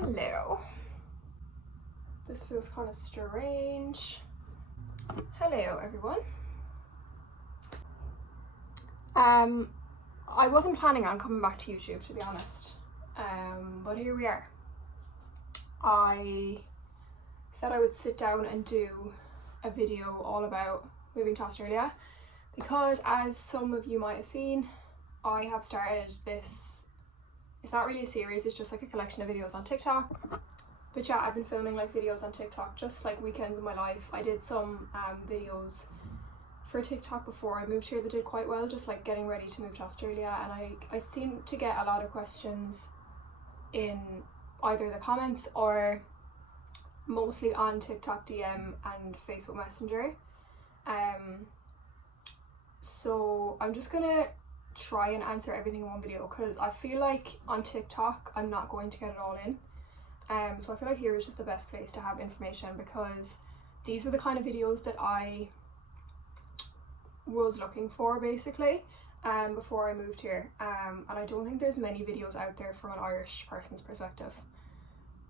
Hello. This feels kind of strange. Hello everyone. I wasn't planning on coming back to YouTube, to be honest, but here we are. I said I would sit down and do a video all about moving to Australia because, as some of you might have seen, I have started this, it's not really a series, it's just like a collection of videos on TikTok. But yeah, I've been filming like videos on TikTok, just like weekends of my life. I did some videos for TikTok before I moved here that did quite well, just like getting ready to move to Australia, and I seem to get a lot of questions in either the comments or mostly on TikTok DM and Facebook Messenger. So I'm just gonna try and answer everything in one video because I feel like on TikTok I'm not going to get it all in. So I feel like here is just the best place to have information because these were the kind of videos that I was looking for basically before I moved here, and I don't think there's many videos out there from an Irish person's perspective.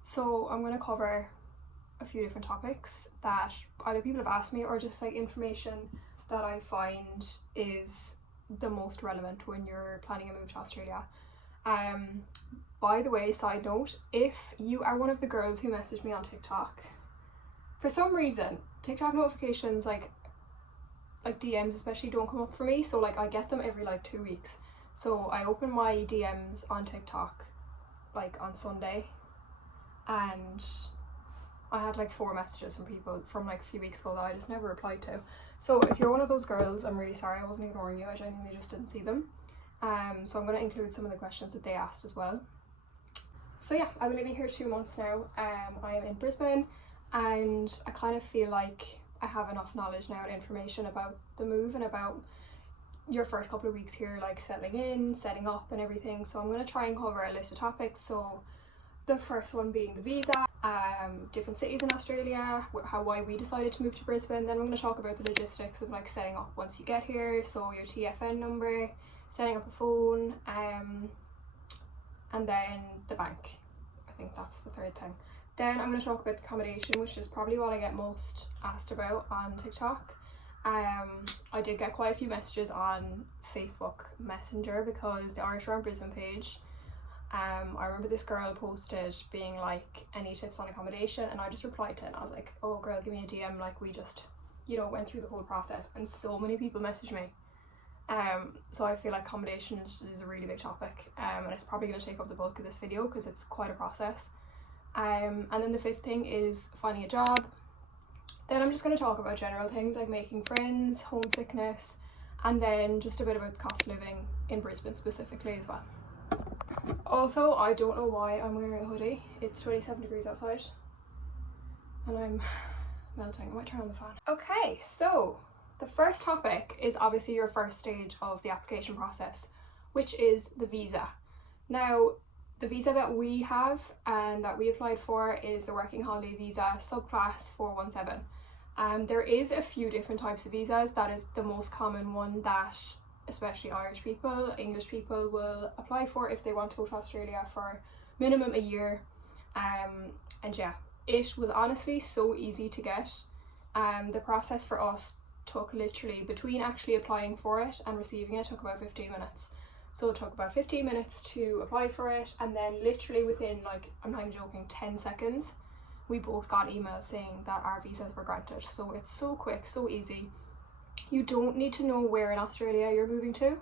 So I'm going to cover a few different topics that either people have asked me or just like information that I find is the most relevant when you're planning a move to Australia. By the way, side note, if you are one of the girls who messaged me on TikTok, for some reason TikTok notifications like DMs especially don't come up for me, so like I get them every like 2 weeks. So I open my DMs on TikTok like on Sunday, and I had like 4 messages from people from like a few weeks ago that I just never replied to. So if you're one of those girls, I'm really sorry, I wasn't ignoring you, I genuinely just didn't see them. So I'm going to include some of the questions that they asked as well. So yeah, I've been living here 2 months now. I am in Brisbane, and I kind of feel like I have enough knowledge now and information about the move and about your first couple of weeks here, like settling in, setting up and everything. So I'm going to try and cover a list of topics. So the first one being the visa, different cities in Australia, why we decided to move to Brisbane. Then I'm going to talk about the logistics of like setting up once you get here, so your TFN number, setting up a phone, and then the bank. I think that's the third thing. Then I'm going to talk about accommodation, which is probably what I get most asked about on TikTok. I did get quite a few messages on Facebook Messenger because the Irish Around Brisbane page, I remember this girl posted being like, any tips on accommodation, and I just replied to it and I was like, oh girl, give me a DM, like we just, you know, went through the whole process, and so many people messaged me. So I feel like accommodation is a really big topic, and it's probably going to take up the bulk of this video because it's quite a process. And then the fifth thing is finding a job. Then I'm just going to talk about general things like making friends, homesickness, and then just a bit about the cost of living in Brisbane specifically as well. Also, I don't know why I'm wearing a hoodie. It's 27 degrees outside and I'm melting. I might turn on the fan. Okay, so the first topic is obviously your first stage of the application process, which is the visa. Now, the visa that we have and that we applied for is the Working Holiday Visa subclass 417. There is a few different types of visas. That is the most common one that especially Irish people, English people will apply for if they want to go to Australia for minimum a year. And yeah, it was honestly so easy to get. The process for us took literally, between actually applying for it and receiving it, took about 15 minutes. So it took about 15 minutes to apply for it, and then literally within, like, I'm not even joking, 10 seconds, we both got emails saying that our visas were granted. So it's so quick, so easy. You don't need to know where in Australia you're moving to,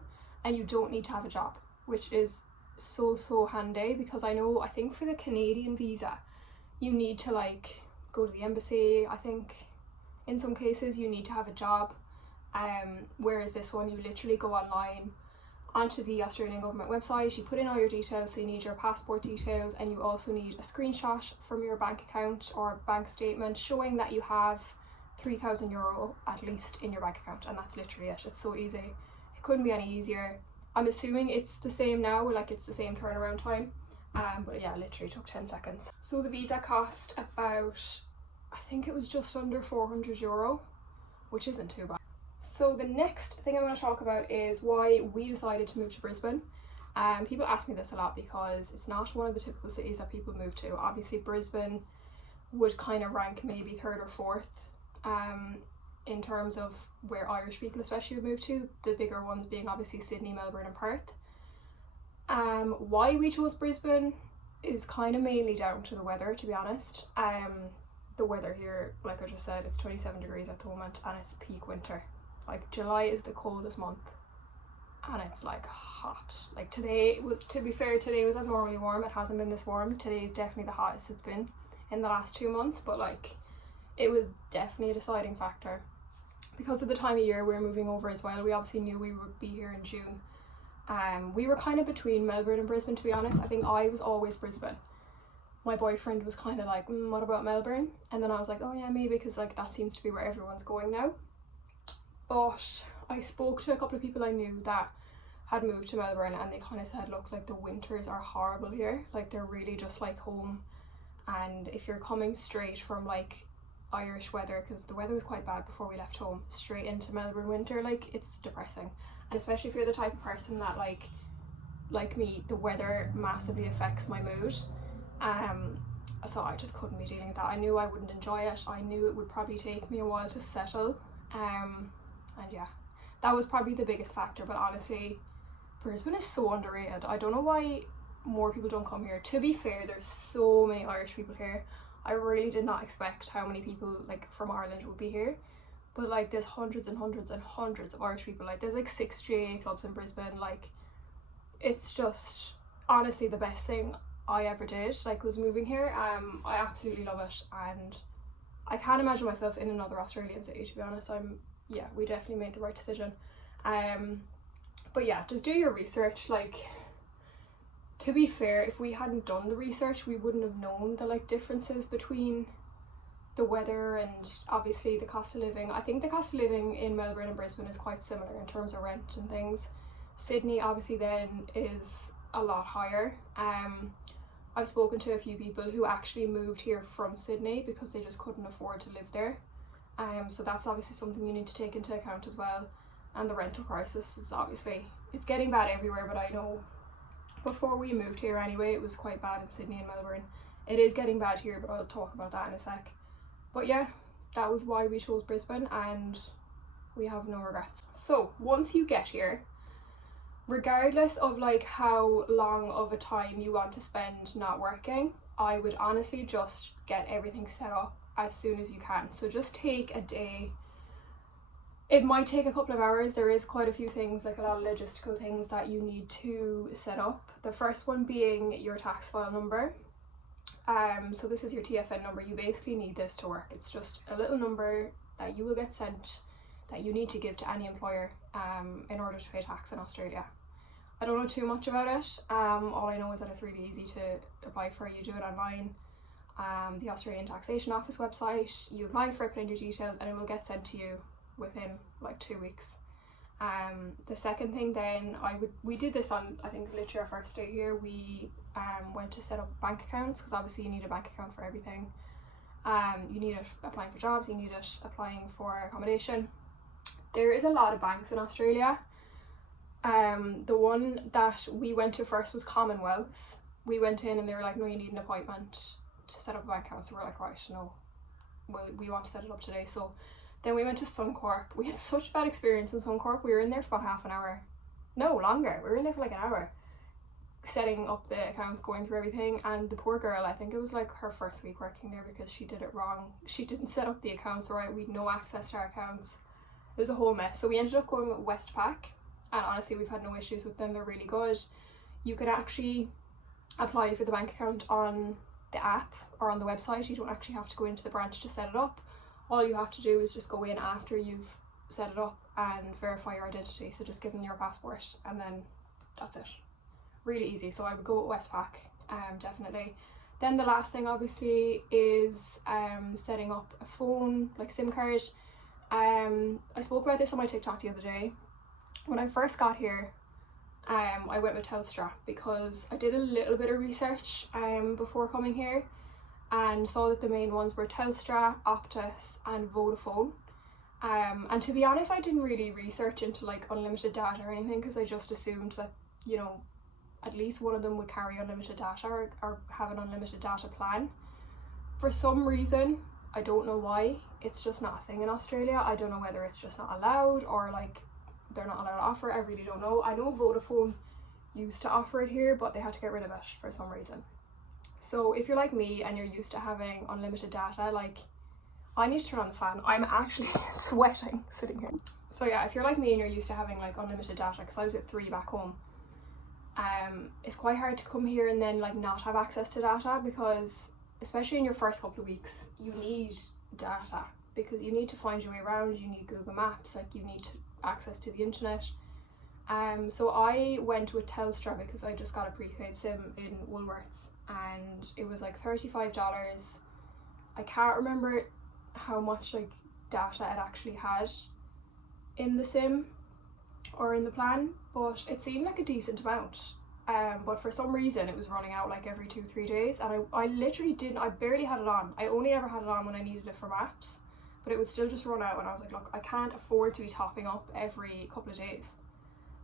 and you don't need to have a job, which is so handy, because I think for the Canadian visa, you need to like go to the embassy. I think in some cases you need to have a job, whereas this one, you literally go online onto the Australian government website, you put in all your details. So you need your passport details, and you also need a screenshot from your bank account or bank statement showing that you have €3,000 at least in your bank account, and that's literally it. It's so easy. It couldn't be any easier. I'm assuming it's the same now, like it's the same turnaround time, but yeah, literally took 10 seconds. So the visa cost about, I think it was just under €400, which isn't too bad. So the next thing I'm going to talk about is why we decided to move to Brisbane. People ask me this a lot because it's not one of the typical cities that people move to. Obviously Brisbane would kind of rank maybe third or fourth in terms of where Irish people especially would move to, the bigger ones being obviously Sydney, Melbourne and Perth. Why we chose Brisbane is kind of mainly down to the weather, to be honest. The weather here, like I just said, it's 27 degrees at the moment and it's peak winter. Like July is the coldest month and it's like hot. Like today was, to be fair, today was abnormally warm. It hasn't been this warm. Today is definitely the hottest it's been in the last 2 months, but like it was definitely a deciding factor because of the time of year we're moving over as well. We obviously knew we would be here in June. We were kind of between Melbourne and Brisbane, to be honest. I think I was always Brisbane. My boyfriend was kind of like, what about Melbourne? And then I was like, oh yeah, maybe, because like that seems to be where everyone's going now. But I spoke to a couple of people I knew that had moved to Melbourne and they kind of said, look, like the winters are horrible here. Like they're really just like home. And if you're coming straight from like Irish weather, because the weather was quite bad before we left home, straight into Melbourne winter, like it's depressing. And especially if you're the type of person that like me, the weather massively affects my mood. So I just couldn't be dealing with that. I knew I wouldn't enjoy it. I knew it would probably take me a while to settle. And yeah, that was probably the biggest factor. But honestly, Brisbane is so underrated. I don't know why more people don't come here. To be fair, there's so many Irish people here. I really did not expect how many people like from Ireland would be here. But like there's hundreds and hundreds and hundreds of Irish people. Like there's like 6 GAA clubs in Brisbane. Like it's just honestly the best thing I ever did, like, was moving here. I absolutely love it and I can't imagine myself in another Australian city, to be honest. Yeah, we definitely made the right decision. But yeah, just do your research. Like, to be fair, if we hadn't done the research we wouldn't have known the like differences between the weather and obviously the cost of living. I think the cost of living in Melbourne and Brisbane is quite similar in terms of rent and things. Sydney obviously then is a lot higher. I've spoken to a few people who actually moved here from Sydney because they just couldn't afford to live there. So that's obviously something you need to take into account as well. And the rental crisis is obviously, it's getting bad everywhere, but I know before we moved here anyway, it was quite bad in Sydney and Melbourne. It is getting bad here, but I'll talk about that in a sec. But yeah, that was why we chose Brisbane and we have no regrets. So once you get here, regardless of like how long of a time you want to spend not working, I would honestly just get everything set up as soon as you can. So just take a day. It might take a couple of hours. There is quite a few things, like a lot of logistical things that you need to set up. The first one being your tax file number. So this is your TFN number. You basically need this to work. It's just a little number that you will get sent that you need to give to any employer in order to pay tax in Australia. I don't know too much about it. All I know is that it's really easy to apply for. You do it online. The Australian Taxation Office website. You apply for it, put in your details, and it will get sent to you within like 2 weeks. The second thing then, we did this on, I think, literally our first day here. We went to set up bank accounts because obviously you need a bank account for everything. You need it applying for jobs, you need it applying for accommodation. There is a lot of banks in Australia. The one that we went to first was Commonwealth. We went in and they were like, no, you need an appointment to set up a bank account. So we're like, right, no, we want to set it up today. So then we went to Suncorp. We had such a bad experience in Suncorp. We were in there for about half an hour. No, longer. We were in there for like an hour setting up the accounts, going through everything. And the poor girl, I think it was like her first week working there because she did it wrong. She didn't set up the accounts right. We had no access to our accounts. It was a whole mess. So we ended up going with Westpac. And honestly, we've had no issues with them. They're really good. You could actually apply for the bank account on the app or on the website. You don't actually have to go into the branch to set it up. All you have to do is just go in after you've set it up and verify your identity. So just give them your passport and then that's it. Really easy. So I would go with Westpac, definitely. Then the last thing obviously is setting up a phone, like SIM card. I spoke about this on my TikTok the other day. When I first got here, I went with Telstra because I did a little bit of research before coming here and saw that the main ones were Telstra, Optus and Vodafone. And to be honest, I didn't really research into like unlimited data or anything because I just assumed that, you know, at least one of them would carry unlimited data or have an unlimited data plan. For some reason, I don't know why, it's just not a thing in Australia. I don't know whether it's just not allowed or like they're not allowed to offer it. I really don't know. I know Vodafone used to offer it here, but they had to get rid of it for some reason. So if you're like me and you're used to having unlimited data, like, I need to turn on the fan. I'm actually sweating sitting here. So yeah, if you're like me and you're used to having like unlimited data, because I was with 3 back home, it's quite hard to come here and then like not have access to data, because especially in your first couple of weeks, you need data because you need to find your way around, you need Google Maps, like you need access to the internet. So I went with Telstra because I just got a prepaid SIM in Woolworths and it was like $35. I can't remember how much like data it actually had in the SIM or in the plan, but it seemed like a decent amount. But for some reason it was running out like every 2-3 days, and I literally I barely had it on. I only ever had it on when I needed it for maps, but it would still just run out, and I was like, look, I can't afford to be topping up every couple of days.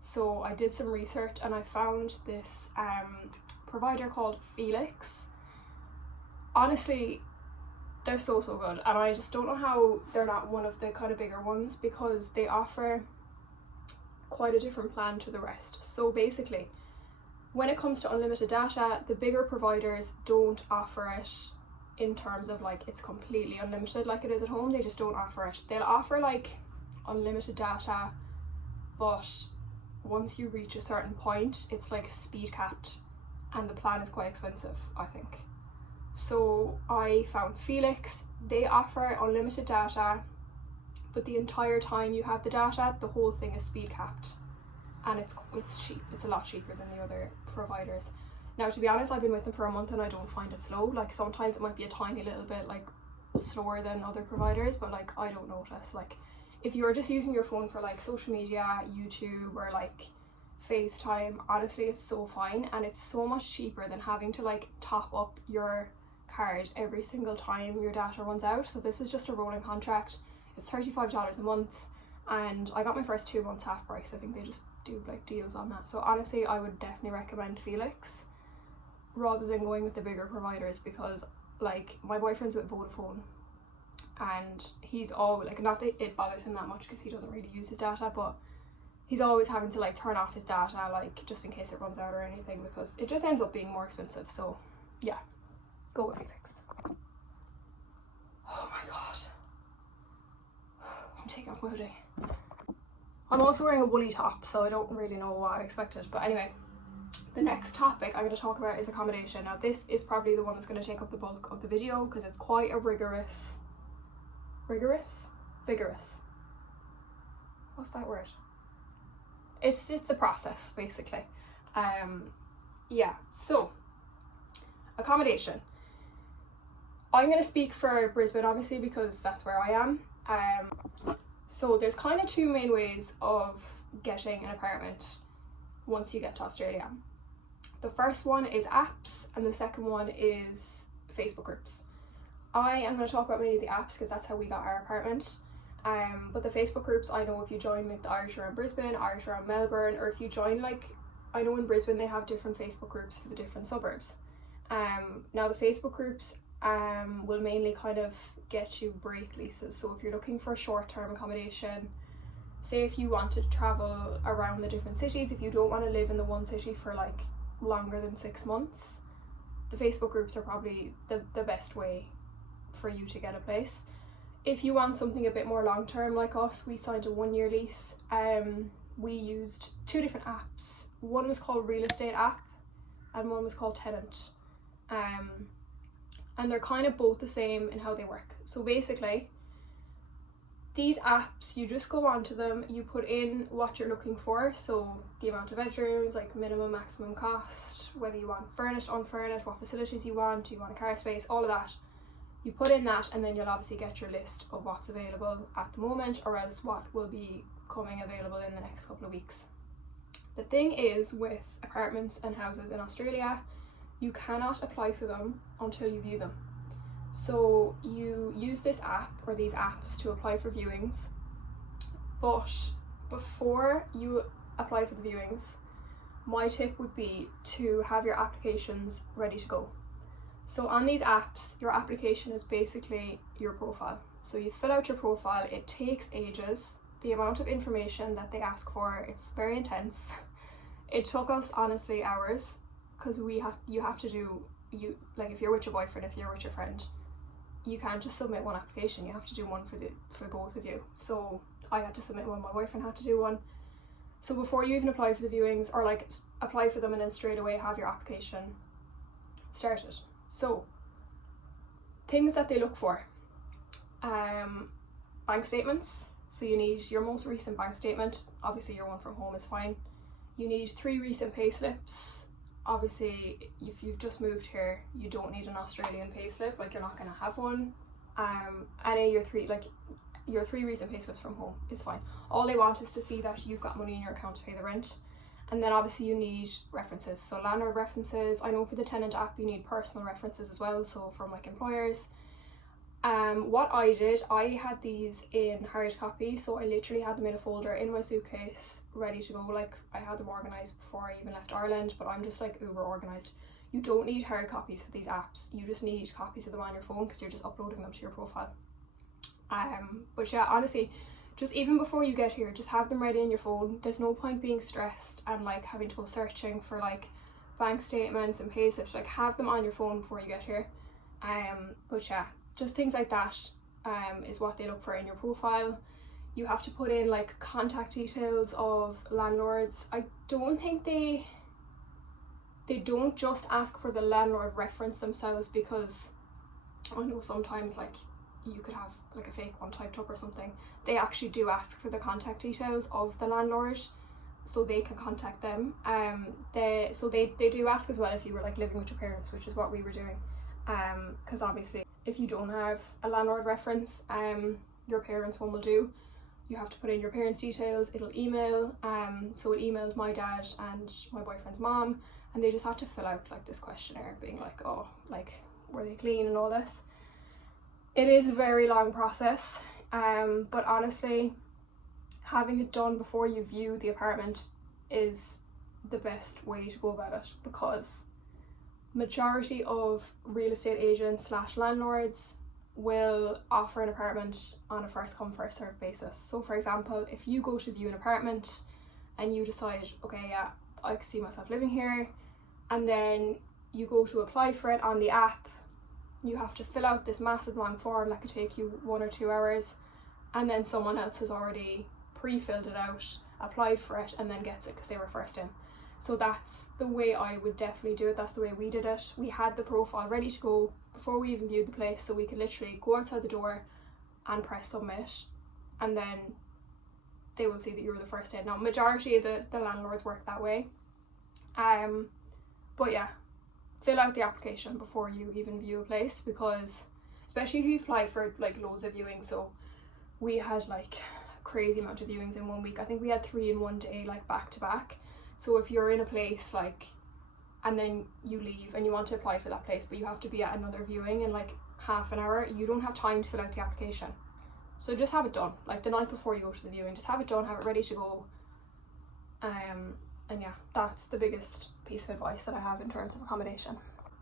So I did some research and I found this provider called Felix. Honestly, they're so good, and I just don't know how they're not one of the kind of bigger ones, because they offer quite a different plan to the rest. So basically, when it comes to unlimited data, the bigger providers don't offer it in terms of like it's completely unlimited like it is at home. They just don't offer it. They'll offer like unlimited data, but once you reach a certain point, it's like speed capped, and the plan is quite expensive, I think. So I found Felix. They offer unlimited data, but the entire time you have the data, the whole thing is speed capped, and it's cheap. It's a lot cheaper than the other providers. Now, to be honest, I've been with them for a month and I don't find it slow. Like sometimes it might be a tiny little bit like slower than other providers, but like I don't notice. Like if you're just using your phone for like social media, YouTube, or like FaceTime, honestly it's so fine, and it's so much cheaper than having to like top up your card every single time your data runs out. So this is just a rolling contract. It's $35 a month, and I got my first 2 months half price. I think they just do like deals on that. So honestly, I would definitely recommend Felix rather than going with the bigger providers, because like my boyfriend's with Vodafone and he's always like, not that it bothers him that much because he doesn't really use his data, but he's always having to like turn off his data like just in case it runs out or anything, because it just ends up being more expensive. So yeah, go with Felix. Oh my god, I'm taking off my hoodie. I'm also wearing a woolly top, so I don't really know what I expected, but anyway, the next topic I'm going to talk about is accommodation. Now this is probably the one that's going to take up the bulk of the video because it's quite a vigorous, what's that word? It's a process basically. Yeah, so accommodation. I'm going to speak for Brisbane obviously because that's where I am. So there's kind of 2 main ways of getting an apartment once you get to Australia. The first one is apps and the second one is Facebook groups. I am going to talk about mainly the apps because that's how we got our apartment. But the Facebook groups, I know if you join like the Irish around Brisbane, Irish around Melbourne, or if you join like, I know in Brisbane they have different Facebook groups for the different suburbs. Now the Facebook groups will mainly kind of get you break leases. So if you're looking for a short-term accommodation, say if you want to travel around the different cities, if you don't want to live in the one city for like longer than 6 months, the Facebook groups are probably the best way for you to get a place. If you want something a bit more long-term like us, we signed a 1-year lease. We used 2 different apps. One was called Real Estate App and one was called Tenant. And they're kind of both the same in how they work. So basically, these apps, you just go onto them, you put in what you're looking for, so the amount of bedrooms, like minimum, maximum cost, whether you want furnished, unfurnished, what facilities you want, do you want a car space, all of that. You put in that and then you'll obviously get your list of what's available at the moment, or else what will be coming available in the next couple of weeks. The thing is with apartments and houses in Australia, you cannot apply for them until you view them. So you use this app or these apps to apply for viewings, but before you apply for the viewings, my tip would be to have your applications ready to go. So on these apps, your application is basically your profile. So you fill out your profile, it takes ages. The amount of information that they ask for, it's very intense. It took us honestly hours, because you have to do, like if you're with your boyfriend, if you're with your friend, you can't just submit one application, you have to do one for both of you. So I had to submit one, my boyfriend had to do one. So before you even apply for the viewings, or like apply for them and then straight away have your application started. So things that they look for, bank statements. So you need your most recent bank statement. Obviously your one from home is fine. You need 3 recent pay slips. Obviously if you've just moved here, you don't need an Australian pay slip, like you're not going to have one. Any of your 3 recent pay slips from home is fine. All they want is to see that you've got money in your account to pay the rent. And then obviously you need references, so landlord references. I know for the Tenant app you need personal references as well, so from like employers. What I did, I had these in hard copy, so I literally had them in a folder in my suitcase ready to go. Like I had them organised before I even left Ireland, but I'm just like uber organised. You don't need hard copies for these apps, you just need copies of them on your phone because you're just uploading them to your profile. But yeah, honestly, just even before you get here, just have them ready on your phone. There's no point being stressed and like having to go searching for like bank statements and pay slips. Like have them on your phone before you get here. But yeah, just things like that is what they look for in your profile. You have to put in like contact details of landlords. I don't think they don't just ask for the landlord reference themselves, because I know sometimes like you could have like a fake one typed up or something. They actually do ask for the contact details of the landlord so they can contact them. They do ask as well if you were like living with your parents, which is what we were doing, because obviously if you don't have a landlord reference, your parents' one will do. You have to put in your parents' details, it'll email. So it emailed my dad and my boyfriend's mom, and they just had to fill out like this questionnaire being like, oh, like were they clean and all this. It is a very long process, but honestly, having it done before you view the apartment is the best way to go about it, because majority of real estate agents / landlords will offer an apartment on a first come first served basis. So for example, if you go to view an apartment and you decide, okay, yeah, I can see myself living here, and then you go to apply for it on the app, you have to fill out this massive long form that could take you 1 or 2 hours, and then someone else has already pre-filled it out, applied for it, and then gets it because they were first in. So that's the way I would definitely do it. That's the way we did it. We had the profile ready to go before we even viewed the place, so we could literally go outside the door and press submit, and then they will see that you were the first in. Now majority of the landlords work that way, but yeah, fill out the application before you even view a place, because especially if you apply for like loads of viewings. So we had like a crazy amount of viewings in 1 week. I think we had 3 in one day, like back to back. So if you're in a place like, and then you leave and you want to apply for that place, but you have to be at another viewing in like half an hour, you don't have time to fill out the application. So just have it done, like the night before you go to the viewing, just have it done, have it ready to go. And yeah, that's the biggest piece of advice that I have in terms of accommodation.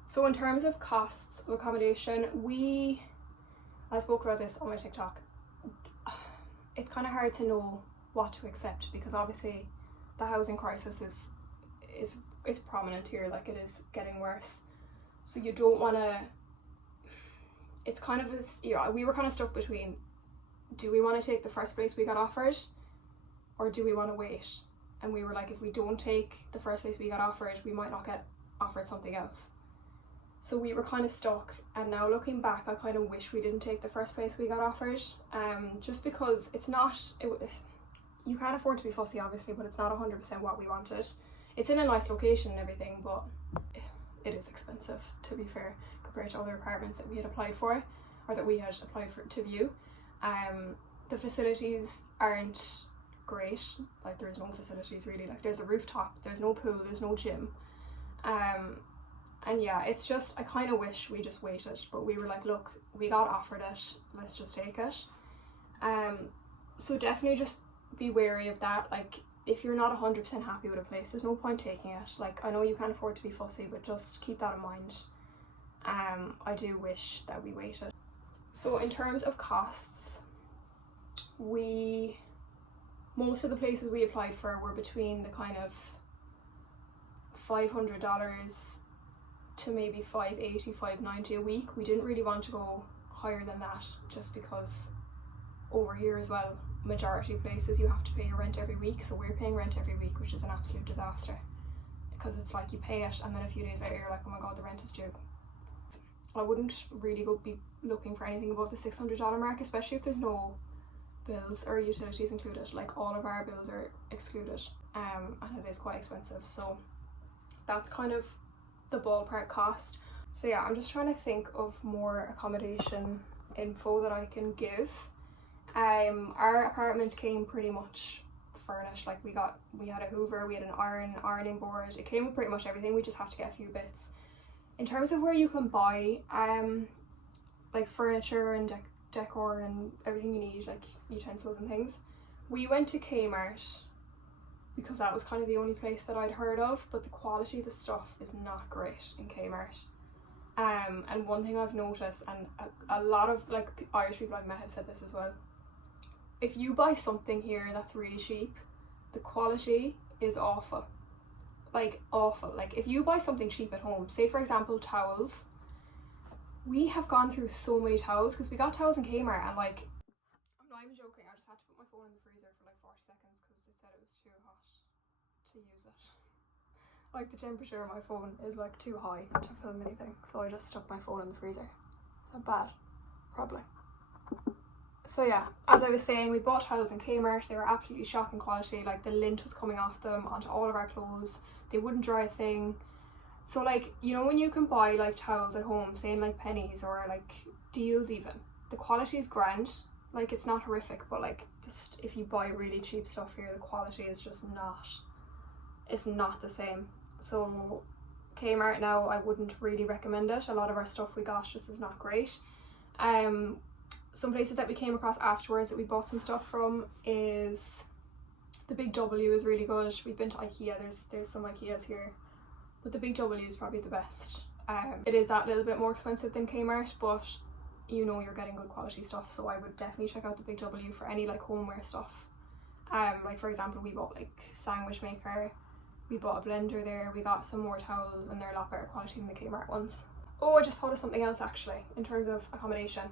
So in terms of costs of accommodation, I spoke about this on my TikTok. It's kind of hard to know what to accept, because obviously the housing crisis is prominent here, like it is getting worse. So you don't want to, it's kind of this, yeah, we were kind of stuck between, do we want to take the first place we got offered, or do we want to wait? And we were like, if we don't take the first place we got offered, we might not get offered something else. So we were kind of stuck, and now looking back, I kind of wish we didn't take the first place we got offered, just because it's not, you can't afford to be fussy obviously, but it's not 100% what we wanted. It's in a nice location and everything, but it is expensive, to be fair, compared to other apartments that we had applied for, or that we had applied for to view. The facilities aren't great, like there's no facilities really, like there's a rooftop, there's no pool, there's no gym, and yeah, it's just, I kind of wish we just waited, but we were like, look, we got offered it, let's just take it. So definitely just be wary of that. Like if you're not 100% happy with a place, there's no point taking it. Like, I know you can't afford to be fussy, but just keep that in mind. I do wish that we waited. So in terms of costs, most of the places we applied for were between the kind of $500 to maybe $580, $590 a week. We didn't really want to go higher than that, just because over here as well, majority of places you have to pay your rent every week, so we're paying rent every week, which is an absolute disaster, because it's like you pay it and then a few days later you're like, oh my god, the rent is due. I wouldn't really be looking for anything above the $600 mark, especially if there's no bills or utilities included. Like, all of our bills are excluded, and it is quite expensive. So that's kind of the ballpark cost. So yeah, I'm just trying to think of more accommodation info that I can give. Our apartment came pretty much furnished. Like, we had a hoover, we had an ironing board. It came with pretty much everything. We just had to get a few bits. In terms of where you can buy like furniture and decor and everything you need, like utensils and things, we went to Kmart because that was kind of the only place that I'd heard of, but the quality of the stuff is not great in Kmart. And one thing I've noticed, and a lot of like Irish people I've met have said this as well, if you buy something here that's really cheap, the quality is awful. Like, awful. Like, if you buy something cheap at home, say for example towels, we have gone through so many towels because we got towels in Kmart, and like, I'm not even joking, I just had to put my phone in the freezer for like 40 seconds because it said it was too hot to use it. Like, the temperature of my phone is like too high to film anything, so I just stuck my phone in the freezer. Is that bad? Probably. So yeah, as I was saying, we bought towels in Kmart. They were absolutely shocking quality. Like, the lint was coming off them onto all of our clothes. They wouldn't dry a thing. So like, you know, when you can buy like towels at home, say in like Pennies or like Deals even, the quality is grand. Like, it's not horrific, but like if you buy really cheap stuff here, the quality is just it's not the same. So Kmart now, I wouldn't really recommend it. A lot of our stuff we got just is not great. Some places that we came across afterwards that we bought some stuff from is the Big W is really good. We've been to IKEA, there's some IKEAs here, but the Big W is probably the best. It is that little bit more expensive than Kmart, but you know you're getting good quality stuff, so I would definitely check out the Big W for any like homeware stuff. Like for example, we bought like sandwich maker, we bought a blender there, we got some more towels, and they're a lot better quality than the Kmart ones. Oh, I just thought of something else actually in terms of accommodation.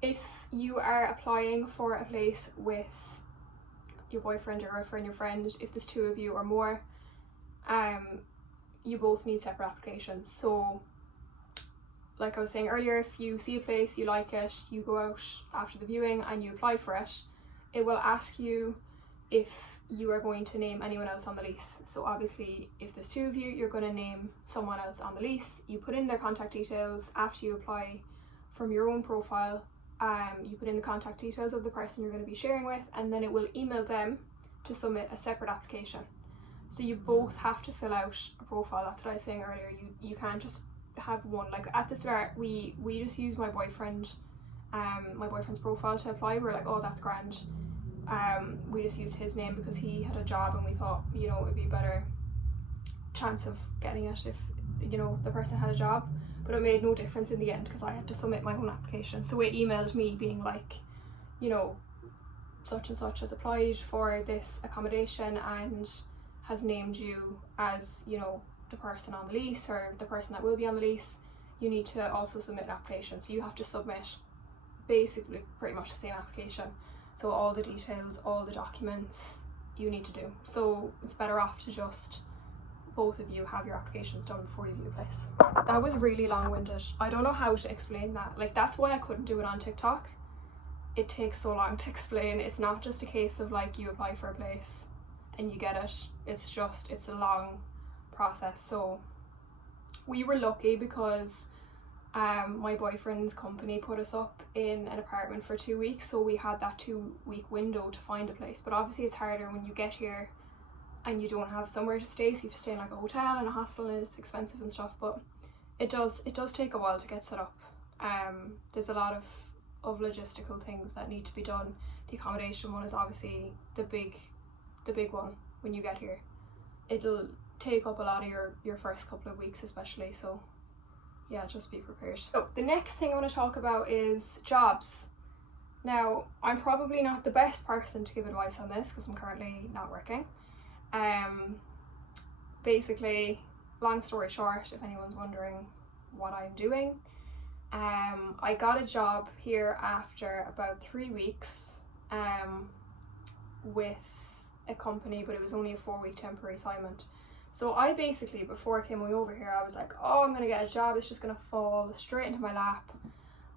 If you are applying for a place with your boyfriend, your girlfriend, your friend, if there's two of you or more, you both need separate applications. So like I was saying earlier, if you see a place, you like it, you go out after the viewing and you apply for it, it will ask you if you are going to name anyone else on the lease. So obviously if there's two of you, you're going to name someone else on the lease. You put in their contact details after you apply from your own profile. You put in the contact details of the person you're going to be sharing with, and then it will email them to submit a separate application. So you both have to fill out a profile. That's what I was saying earlier. You can't just have one. Like at the start, we just used my boyfriend's profile to apply. We're like, oh, that's grand. We just used his name because he had a job, and we thought, you know, it'd be a better chance of getting it if, you know, the person had a job. But it made no difference in the end because I had to submit my own application. So it emailed me being like, you know, such and such has applied for this accommodation and has named you as, you know, the person on the lease or the person that will be on the lease. You need to also submit an application. So you have to submit basically pretty much the same application. So all the details, all the documents you need to do. So it's better off to just both of you have your applications done before you view a place. That was really long-winded. I don't know how to explain that. Like, that's why I couldn't do it on TikTok. It takes so long to explain. It's not just a case of like you apply for a place and you get it. It's a long process. So we were lucky because my boyfriend's company put us up in an apartment for 2 weeks, so we had that 2-week window to find a place. But obviously it's harder when you get here and you don't have somewhere to stay, so you have to stay in like a hotel and a hostel, and it's expensive and stuff. But it does take a while to get set up. There's a lot of logistical things that need to be done. The accommodation one is obviously the big one. when you get here. It'll take up a lot of your first couple of weeks especially, so yeah, just be prepared. So the next thing I want to talk about is jobs. Now, I'm probably not the best person to give advice on this because I'm currently not working. Basically, long story short, if anyone's wondering what I'm doing, I got a job here after about 3 weeks with a company, but it was only a 4-week temporary assignment. So I basically, before coming over here, I was like, oh, I'm gonna get a job, it's just gonna fall straight into my lap.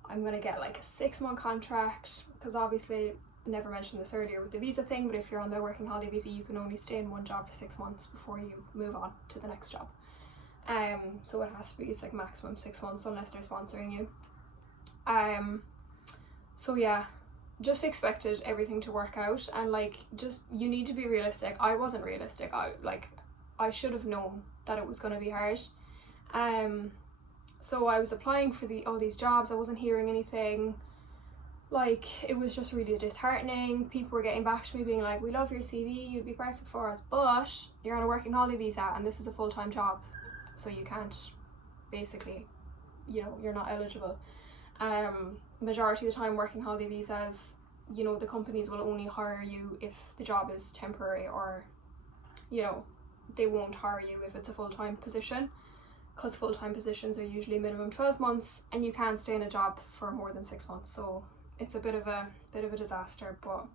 I'm gonna get like a 6-month contract, because obviously, I never mentioned this earlier with the visa thing, but if you're on the working holiday visa, you can only stay in one job for 6 months before you move on to the next job. So it has to be, it's like maximum 6 months unless they're sponsoring you. So yeah, just expected everything to work out, and like, just, you need to be realistic. I wasn't realistic. I should have known that it was going to be hard. So I was applying for all these jobs, I wasn't hearing anything. Like, it was just really disheartening. People were getting back to me being like, we love your CV, you'd be perfect for us, but you're on a working holiday visa and this is a full-time job, so you can't, basically, you know, you're not eligible. Majority of the time, working holiday visas, you know, the companies will only hire you if the job is temporary, or, you know, they won't hire you if it's a full-time position, because full-time positions are usually minimum 12 months and you can't stay in a job for more than 6 months. So it's a bit of a disaster. But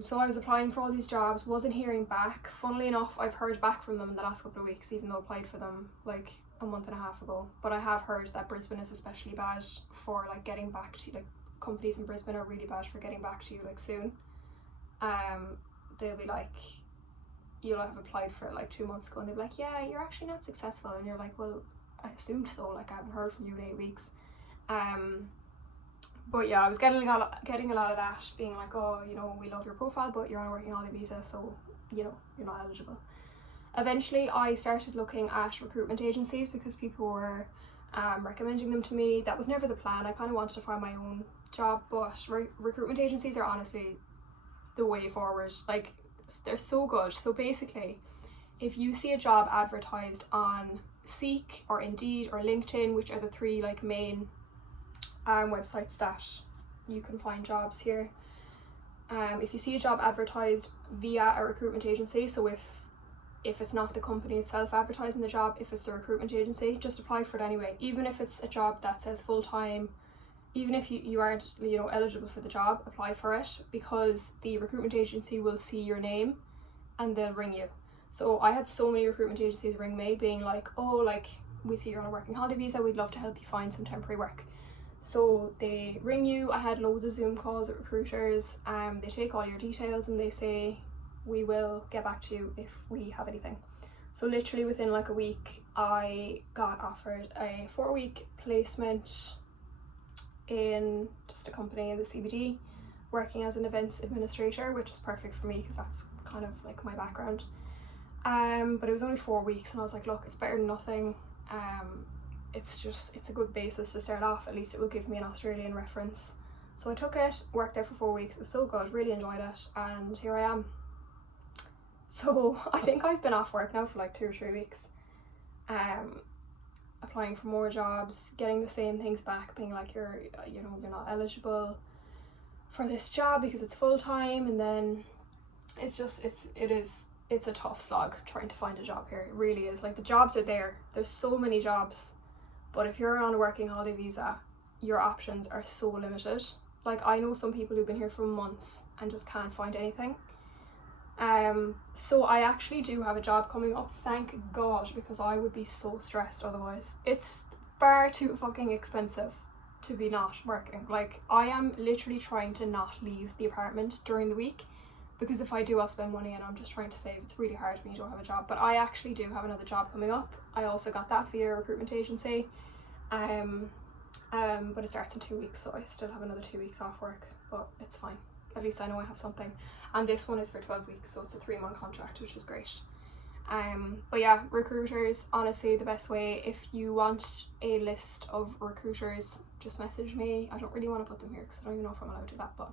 so I was applying for all these jobs, wasn't hearing back. Funnily enough, I've heard back from them in the last couple of weeks, even though I applied for them like a month and a half ago. But I have heard that Brisbane is especially bad for like getting back to you. Like, companies in Brisbane are really bad for getting back to you like soon. They'll be like, you'll have applied for it like 2 months ago and they'll be like, yeah, you're actually not successful, and you're like, well, I assumed so, like, I haven't heard from you in 8 weeks. But yeah, I was getting a lot of that, being like, oh, you know, we love your profile, but you're on a working holiday visa, so, you know, you're not eligible. Eventually I started looking at recruitment agencies because people were recommending them to me. That was never the plan. I kind of wanted to find my own job, but recruitment agencies are honestly the way forward. Like, they're so good. So basically, if you see a job advertised on Seek or Indeed or LinkedIn, which are the 3 like main websites that you can find jobs here, if you see a job advertised via a recruitment agency, so if it's not the company itself advertising the job, if it's the recruitment agency, just apply for it anyway. Even if it's a job that says full-time, even if you aren't, you know, eligible for the job, apply for it, because the recruitment agency will see your name and they'll ring you. So I had so many recruitment agencies ring me being like, oh, like, we see you're on a working holiday visa, we'd love to help you find some temporary work. So they ring you. I had loads of Zoom calls with recruiters. They take all your details and they say, we will get back to you if we have anything. So literally within like a week, I got offered a 4-week placement in just a company in the CBD, working as an events administrator, which is perfect for me because that's kind of like my background. But it was only 4 weeks and I was like, look, it's better than nothing. It's a good basis to start off. At least it will give me an Australian reference. So I took it, worked there for 4 weeks. It was so good, really enjoyed it, and here I am. So I think I've been off work now for like 2 or 3 weeks, applying for more jobs, getting the same things back, being like, you're not eligible for this job because it's full-time. And then it's a tough slog trying to find a job here. It really is. Like, the jobs are there's so many jobs, but if you're on a working holiday visa, your options are so limited. Like, I know some people who've been here for months and just can't find anything. So I actually do have a job coming up, thank God, because I would be so stressed otherwise. It's far too fucking expensive to be not working. Like, I am literally trying to not leave the apartment during the week, because if I do, I'll spend money, and I'm just trying to save. It's really hard when you don't have a job. But I actually do have another job coming up. I also got that via a recruitment agency. But it starts in 2 weeks, so I still have another 2 weeks off work, but it's fine. At least I know I have something. And this one is for 12 weeks, so it's a 3-month contract, which is great. But yeah, recruiters, honestly, the best way. If you want a list of recruiters, just message me. I don't really want to put them here because I don't even know if I'm allowed to do that, but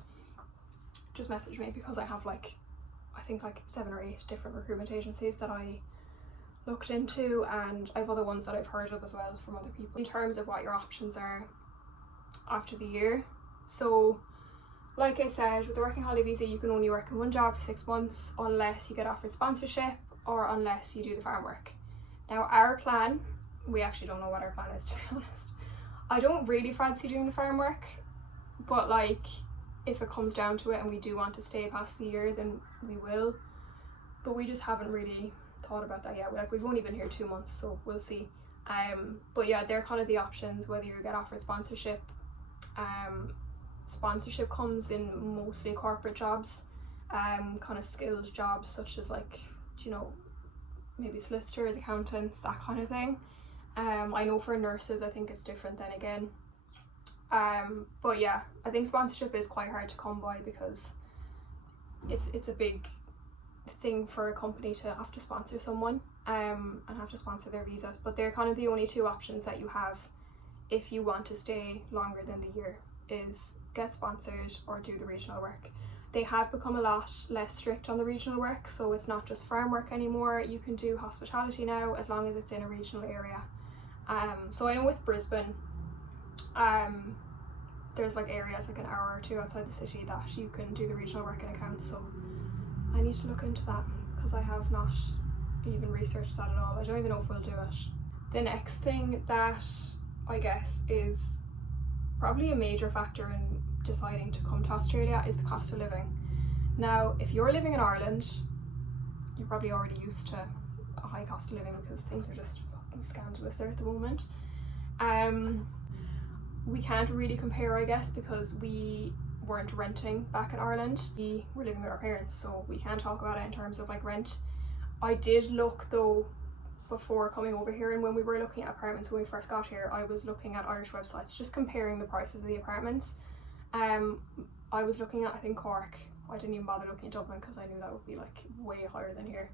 just message me, because I have like I think like 7 or 8 different recruitment agencies that I looked into, and I have other ones that I've heard of as well from other people in terms of what your options are after the year. So like I said, with the working holiday visa you can only work in one job for 6 months unless you get offered sponsorship or unless you do the farm work. Now our plan, we actually don't know what our plan is, to be honest. I don't really fancy doing the farm work, but like if it comes down to it and we do want to stay past the year, then we will, but we just haven't really thought about that yet. Like we've only been here 2 months, so we'll see. But yeah, they're kind of the options, whether you get offered sponsorship. Sponsorship comes in mostly corporate jobs, kind of skilled jobs such as like, you know, maybe solicitors, accountants, that kind of thing. I know for nurses I think it's different then again. But yeah, I think sponsorship is quite hard to come by because it's a big thing for a company to have to sponsor someone and have to sponsor their visas. But they're kind of the only 2 options that you have if you want to stay longer than the year, is get sponsored or do the regional work. They have become a lot less strict on the regional work, so it's not just farm work anymore. You can do hospitality now as long as it's in a regional area. So I know with Brisbane, there's like areas like an hour or 2 outside the city that you can do the regional work in accounts, so I need to look into that because I have not even researched that at all. I don't even know if we'll do it. The next thing that I guess is probably a major factor in deciding to come to Australia is the cost of living. Now, if you're living in Ireland, you're probably already used to a high cost of living because things are just fucking scandalous there at the moment. We can't really compare, I guess, because we weren't renting back in Ireland. We were living with our parents, so we can't talk about it in terms of like rent. I did look though before coming over here, and when we were looking at apartments when we first got here, I was looking at Irish websites, just comparing the prices of the apartments. I was looking at, I think, Cork. I didn't even bother looking at Dublin because I knew that would be like way higher than here.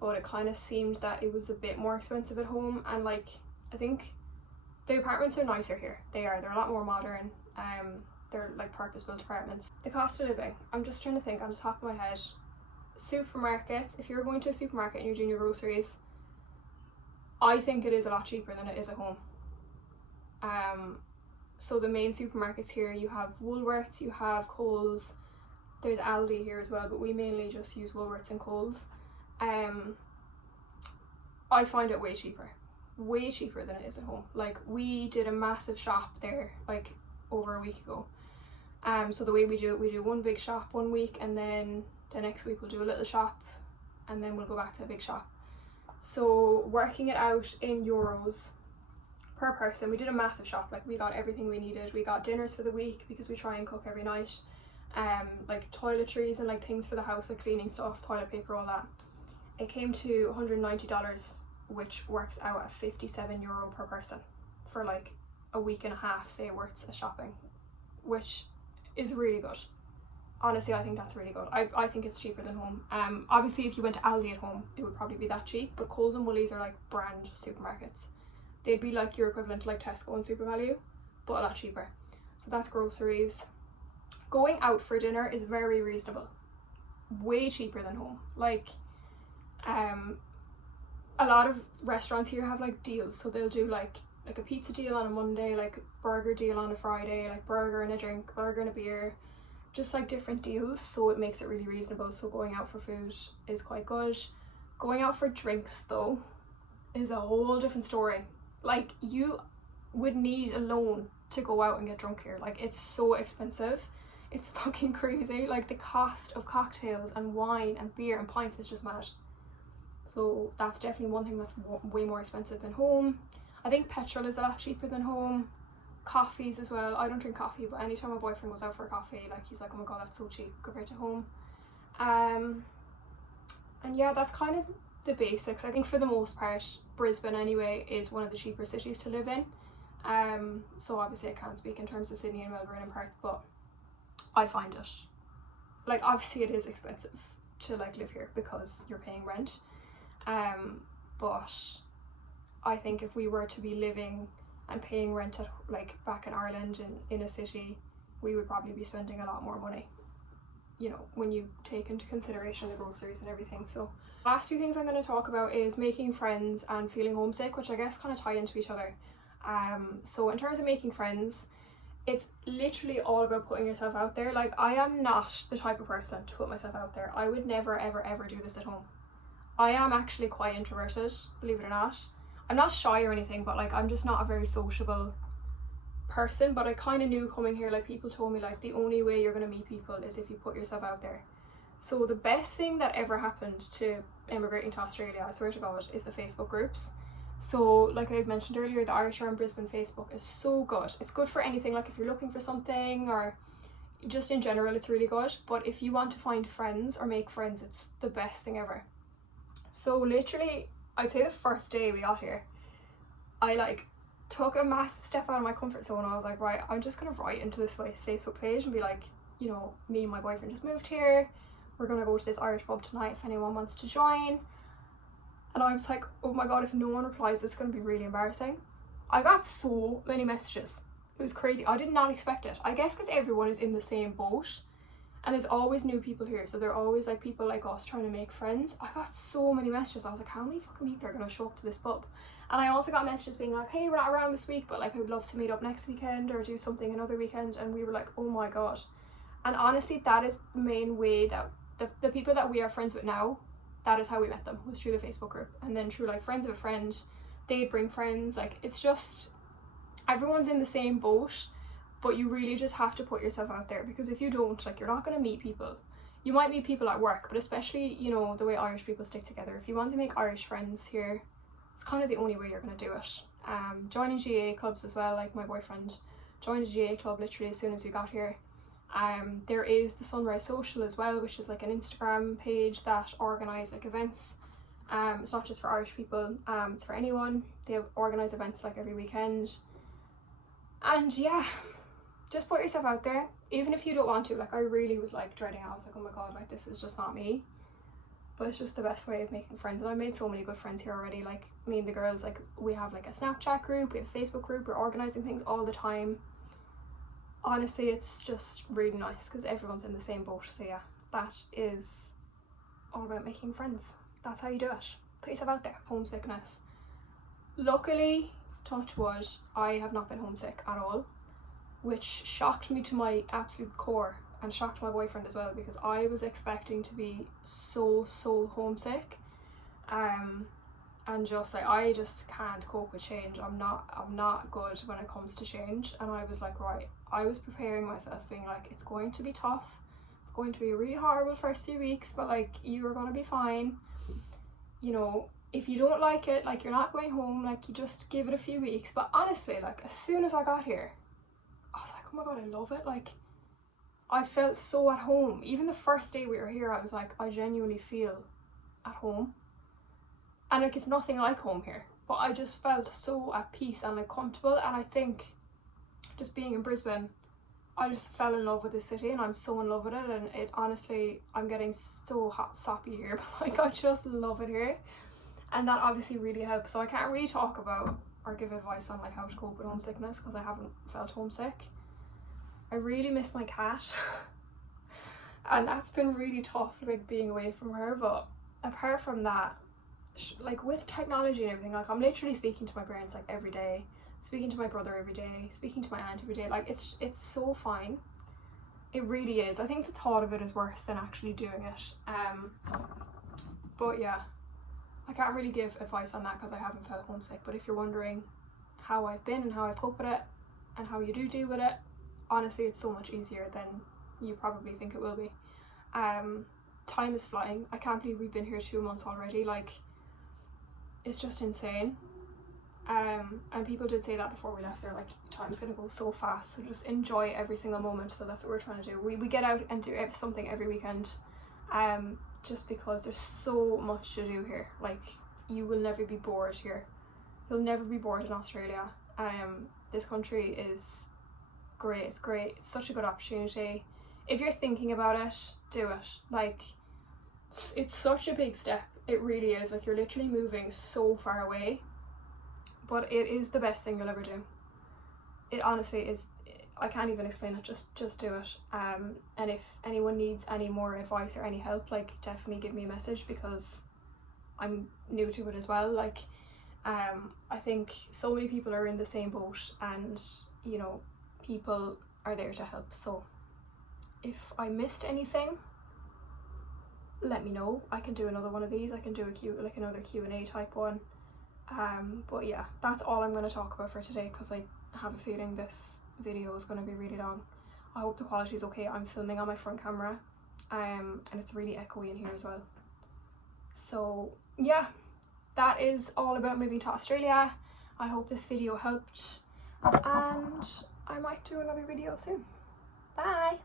But it kind of seemed that it was a bit more expensive at home, and like I think the apartments are nicer here. They're a lot more modern. They're like purpose-built apartments. The cost of living, I'm just trying to think on the top of my head. Supermarkets, if you're going to a supermarket and you're doing your groceries, I think it is a lot cheaper than it is at home. So the main supermarkets here, you have Woolworths, you have Coles, there's Aldi here as well, but we mainly just use Woolworths and Coles. I find it way cheaper than it is at home. Like we did a massive shop there like over a week ago. So the way we do it, we do one big shop one week, and then the next week we'll do a little shop, and then we'll go back to a big shop. So working it out in euros per person, we did a massive shop. Like we got everything we needed. We got dinners for the week because we try and cook every night. Like toiletries and like things for the house, like cleaning stuff, toilet paper, all that. It came to $190, which works out at €57 per person for like a week and a half, say, worth of shopping, which is really good. Honestly, I think that's really good. I think it's cheaper than home. Obviously if you went to Aldi at home it would probably be that cheap, but Coles and Woolies are like brand supermarkets. They'd be like your equivalent to like Tesco and Super Value, but a lot cheaper. So that's groceries. Going out for dinner is very reasonable, way cheaper than home. Like a lot of restaurants here have like deals, so they'll do like a pizza deal on a Monday, like burger deal on a Friday, like burger and a drink, burger and a beer, just like different deals, so it makes it really reasonable. So going out for food is quite good. Going out for drinks though is a whole different story. Like you would need a loan to go out and get drunk here. Like it's so expensive, it's fucking crazy. Like the cost of cocktails and wine and beer and pints is just mad. So that's definitely one thing that's way more expensive than home. I think petrol is a lot cheaper than home. Coffees as well. I don't drink coffee, but anytime my boyfriend goes out for a coffee, like he's like, oh my god, that's so cheap compared to home. And yeah, that's kind of the basics. I think for the most part, Brisbane anyway is one of the cheaper cities to live in. So obviously I can't speak in terms of Sydney and Melbourne and Perth, but I find it, like obviously it is expensive to like live here because you're paying rent. But I think if we were to be living and paying rent at, like back in Ireland in a city, we would probably be spending a lot more money. you know, when you take into consideration the groceries and everything. So last two things I'm going to talk about is making friends and feeling homesick, which I guess kind of tie into each other. So in terms of making friends, it's literally all about putting yourself out there. Like, I am not the type of person to put myself out there. I would never ever ever do this at home. I am actually quite introverted, believe it or not. I'm not shy or anything, but like, I'm just not a very sociable person. But I kind of knew coming here, like, people told me like the only way you're going to meet people is if you put yourself out there. So the best thing that ever happened to immigrating to Australia, I swear to God, is the Facebook groups. So like I mentioned earlier, the Irish are in Brisbane Facebook is so good. It's good for anything, like if you're looking for something or just in general, it's really good. But if you want to find friends or make friends, it's the best thing ever. So literally, I'd say the first day we got here, I like took a massive step out of my comfort zone. I was like, right, I'm just gonna write into this Facebook page and be like, you know, me and my boyfriend just moved here, we're gonna go to this Irish pub tonight if anyone wants to join. And I was like, oh my God, if no one replies, it's gonna be really embarrassing. I got so many messages. It was crazy. I did not expect it. I guess because everyone is in the same boat and there's always new people here. So there are always like people like us trying to make friends. I got so many messages. I was like, how many fucking people are gonna show up to this pub? And I also got messages being like, hey, we're not around this week, but like I would love to meet up next weekend or do something another weekend. And we were like, oh my God. And honestly, that is the main way that the people that we are friends with now, that is how we met them, was through the Facebook group. And then through like friends of a friend, they'd bring friends. Like, it's just, everyone's in the same boat, but you really just have to put yourself out there, because if you don't, like, you're not going to meet people. You might meet people at work, but especially, you know, the way Irish people stick together. If you want to make Irish friends here, it's kind of the only way you're going to do it. Joining GA clubs as well, like my boyfriend joined a GA club literally as soon as we got here. There is the Sunrise Social as well, which is like an Instagram page that organise like events. It's not just for Irish people, it's for anyone. They organise events like every weekend. And yeah, just put yourself out there, even if you don't want to. Like, I really was like dreading it. I was like, oh my God, like this is just not me. But it's just the best way of making friends. And I made so many good friends here already. Like, me and the girls, like, we have like a Snapchat group, we have a Facebook group, we're organising things all the time. Honestly, it's just really nice because everyone's in the same boat. So yeah, that is all about making friends. That's how you do it. Put yourself out there. Homesickness. Luckily, touch wood, I have not been homesick at all, which shocked me to my absolute core and shocked my boyfriend as well, because I was expecting to be so homesick. And just like, I just can't cope with change. I'm not good when it comes to change. And I was like, right, I was preparing myself being like, it's going to be tough, it's going to be a really horrible first few weeks, but like, you are going to be fine. You know, if you don't like it, like, you're not going home, like, you just give it a few weeks. But honestly, like, as soon as I got here, I was like, oh my God, I love it. Like, I felt so at home. Even the first day we were here, I was like, I genuinely feel at home. And like, it's nothing like home here, but I just felt so at peace and like comfortable. And I think just being in Brisbane, I just fell in love with the city, and I'm so in love with it. And it, honestly, I'm getting so hot soppy here, but like, I just love it here. And that obviously really helps. So I can't really talk about or give advice on like how to cope with homesickness, because I haven't felt homesick. I really miss my cat and that's been really tough, like, being away from her. But apart from that, like, with technology and everything, like, I'm literally speaking to my parents like every day, speaking to my brother every day, speaking to my aunt every day. Like, it's so fine. It really is. I think the thought of it is worse than actually doing it. But yeah, I can't really give advice on that because I haven't felt homesick. But if you're wondering how I've been and how I cope with it and how you do deal with it, honestly, it's so much easier than you probably think it will be. Time is flying. I can't believe we've been here 2 months already. Like, it's just insane. And people did say that before we left. They're like, time's gonna go so fast, so just enjoy every single moment. So that's what we're trying to do. We get out and do something every weekend, just because there's so much to do here. Like, you will never be bored here. You'll never be bored in Australia. This country is great. It's great. It's such a good opportunity. If you're thinking about it, do it. Like, it's such a big step. It really is. Like, you're literally moving so far away, but it is the best thing you'll ever do. It honestly is. I can't even explain it, just do it. And if anyone needs any more advice or any help, like definitely give me a message, because I'm new to it as well. Like I think so many people are in the same boat, and you know, people are there to help. So if I missed anything, let me know. I can do another one of these. I can do another Q&A type one. But yeah, that's all I'm going to talk about for today, because I have a feeling this video is going to be really long. I hope the quality is okay. I'm filming on my front camera, and it's really echoey in here as well. So yeah, that is all about moving to Australia. I hope this video helped, and I might do another video soon. Bye!